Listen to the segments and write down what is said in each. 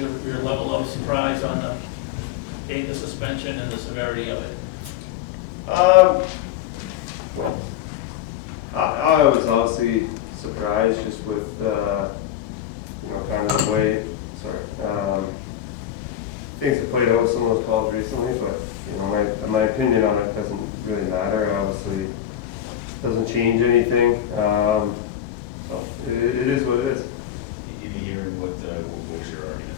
your level of surprise on the suspension and the severity of it? Well, I was obviously surprised just with, kind of the way, things have played out with some of those calls recently, but, my opinion on it doesn't really matter. Obviously, doesn't change anything. So it is what it is. In the hearing, what was your argument?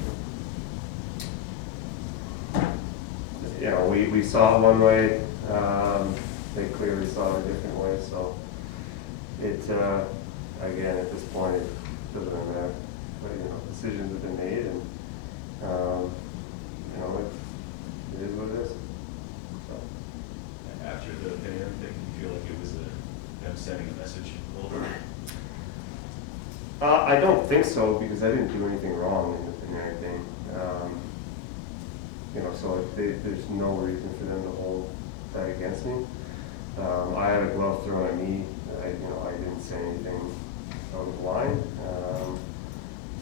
We saw it one way. They clearly saw it a different way. So it, again, at this point, it doesn't really matter. But, decisions have been made, and it is what it is. So. After the Panarin thing, do you feel like it was them sending a message a little bit? I don't think so, because I didn't do anything wrong in the Panarin thing. So there's no reason for them to hold that against me. I had a glove thrown at me. I didn't say anything out of line.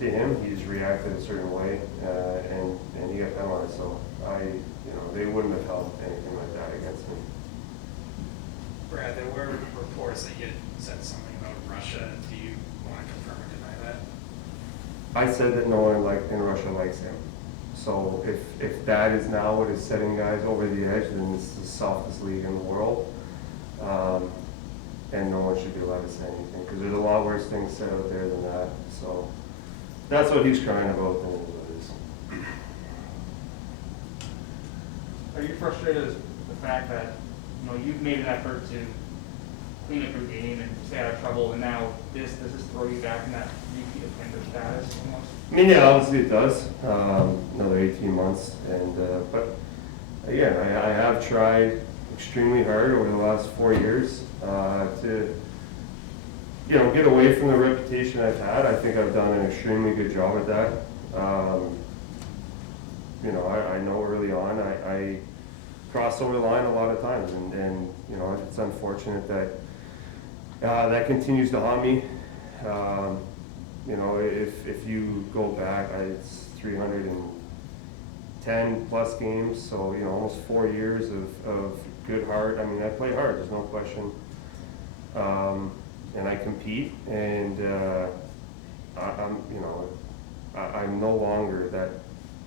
To him, he just reacted a certain way, and he got penalized. So they wouldn't have held anything like that against me. Brad, there were reports that you had said something about Russia. Do you want to confirm or deny that? I said that no one in Russia likes him. So if that is now what is setting guys over the edge, then it's the softest league in the world. And no one should be allowed to say anything, because there's a lot worse things said out there than that. So that's what he's crying about, and it is. Are you frustrated with the fact that you've made an effort to clean up your game and stay out of trouble, and now does this throw you back in that repeat offender status almost? I mean, yeah, obviously it does. Another 18 months, and but again, I have tried extremely hard over the last 4 years to get away from the reputation I've had. I think I've done an extremely good job at that. I know early on I crossed over the line a lot of times, and it's unfortunate that that continues to haunt me. If you go back, it's 310 plus games, so almost 4 years of good hard. I mean, I play hard. There's no question, and I compete, and I'm no longer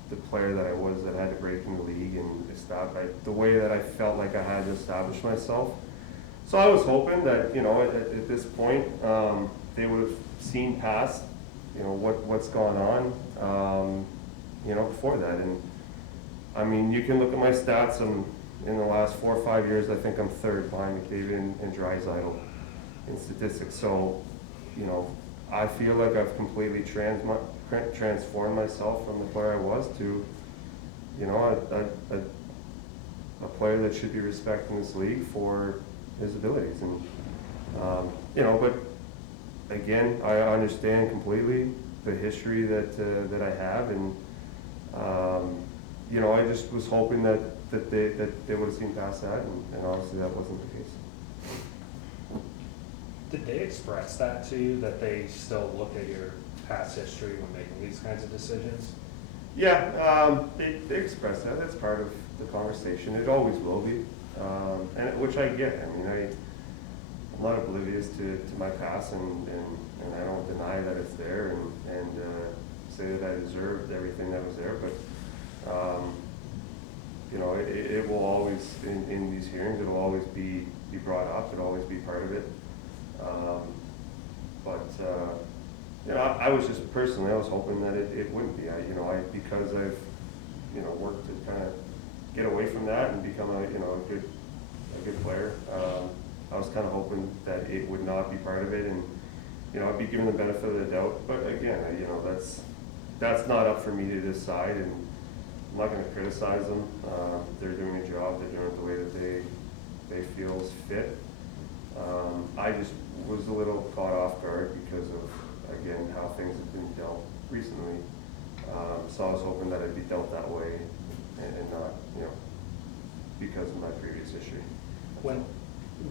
the player that I was that had to break in the league and establish the way that I felt like I had to establish myself. So I was hoping that at this point they would have seen past what's gone on before that. And I mean, you can look at my stats in the last 4 or 5 years. I think I'm third behind McDavid and Draisaitl in statistics. So I feel like I've completely transformed myself from the player I was to a player that should be respected in this league for his abilities. And but again, I understand completely the history that I have, and I just was hoping that they would have seen past that, and obviously that wasn't the case. Did they express that to you, that they still look at your past history when making these kinds of decisions? Yeah, they express that. That's part of the conversation. It always will be, and which I get. I mean, I'm not oblivious to my past, and I don't deny that it's there, and say that I deserved everything that was there. But it will always, in these hearings, it will always be brought up. It'll always be part of it. I was just personally, I was hoping that it wouldn't be. Because I've worked to kind of get away from that and become a good player. I was kind of hoping that it would not be part of it, and I'd be given the benefit of the doubt. But again, that's not up for me to decide, and I'm not going to criticize them. They're doing a job. They're doing it the way that they feel is fit. I just was a little caught off guard because of, again, how things have been dealt recently. So I was hoping that I'd be dealt that way, and not, because of my previous history.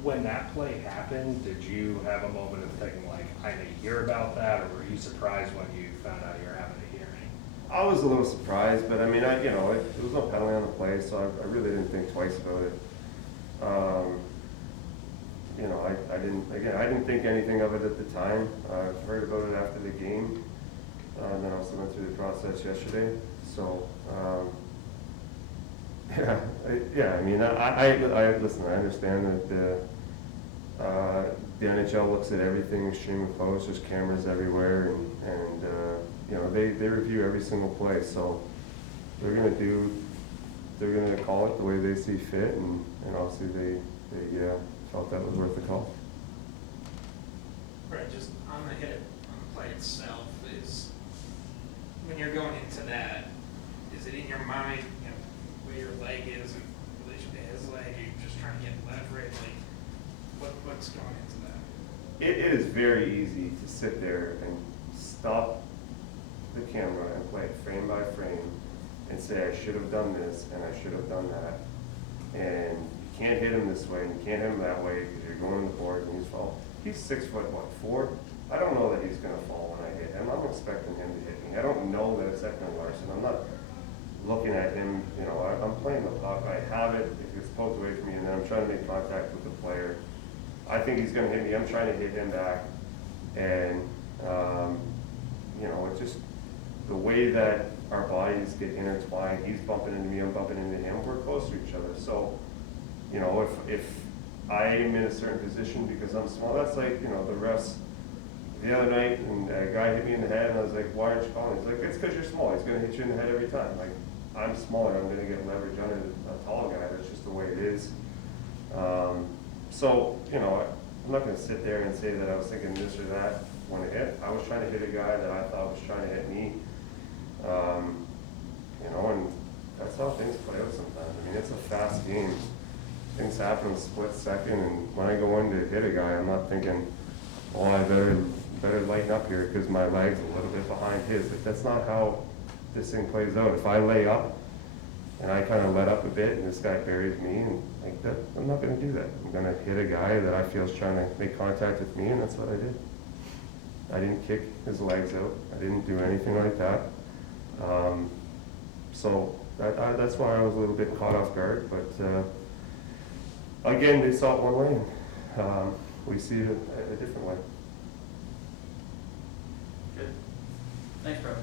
When that play happened, did you have a moment of thinking, like, I need to hear about that, or were you surprised when you found out you were having a hearing? I was a little surprised, but I mean, there was no penalty on the play, so I really didn't think twice about it. I didn't think anything of it at the time. I heard about it after the game, and then also went through the process yesterday. So, listen, I understand that the NHL looks at everything extremely close. There's cameras everywhere, and they review every single play. So they're gonna call it the way they see fit, and obviously they felt that was worth the call. Right, just on the hit, on the play itself, is, when you're going into that, is it in your mind, where your leg is in relation to his leg, are you just trying to get leverage, what's going into that? It is very easy to sit there and stop the camera and play it frame by frame and say, I should have done this and I should have done that. And you can't hit him this way and you can't hit him that way because you're going to the board and he's falling. He's 6'4". I don't know that he's going to fall when I hit him. I'm expecting him to hit me. I don't know that it's ekman-larsson. I'm not looking at him, I'm playing the puck. I have it, it gets poked away from me, and then I'm trying to make contact with the player. I think he's going to hit me. I'm trying to hit him back. And, it's just the way that our bodies get intertwined. He's bumping into me, I'm bumping into him. We're close to each other. So, if I am in a certain position because I'm small, that's like, the refs the other night, and a guy hit me in the head, and I was like, why aren't you calling? He's like, it's because you're small. He's going to hit you in the head every time. Like, I'm smaller, I'm going to get leverage under a tall guy. That's just the way it is. I'm not going to sit there and say that I was thinking this or that when it hit. I was trying to hit a guy that I thought was trying to hit me. And that's how things play out sometimes. I mean, it's a fast game. Things happen in a split second, and when I go in to hit a guy, I'm not thinking, oh, I better lighten up here because my leg's a little bit behind his. Like, that's not how this thing plays out. If I lay up and I kind of let up a bit and this guy buries me, and like that, I'm not going to do that. I'm going to hit a guy that I feel is trying to make contact with me, and that's what I did. I didn't kick his legs out. I didn't do anything like that. That's why I was a little bit caught off guard. But again, they saw it one way, and we see it a different way. Good. Thanks, Brad.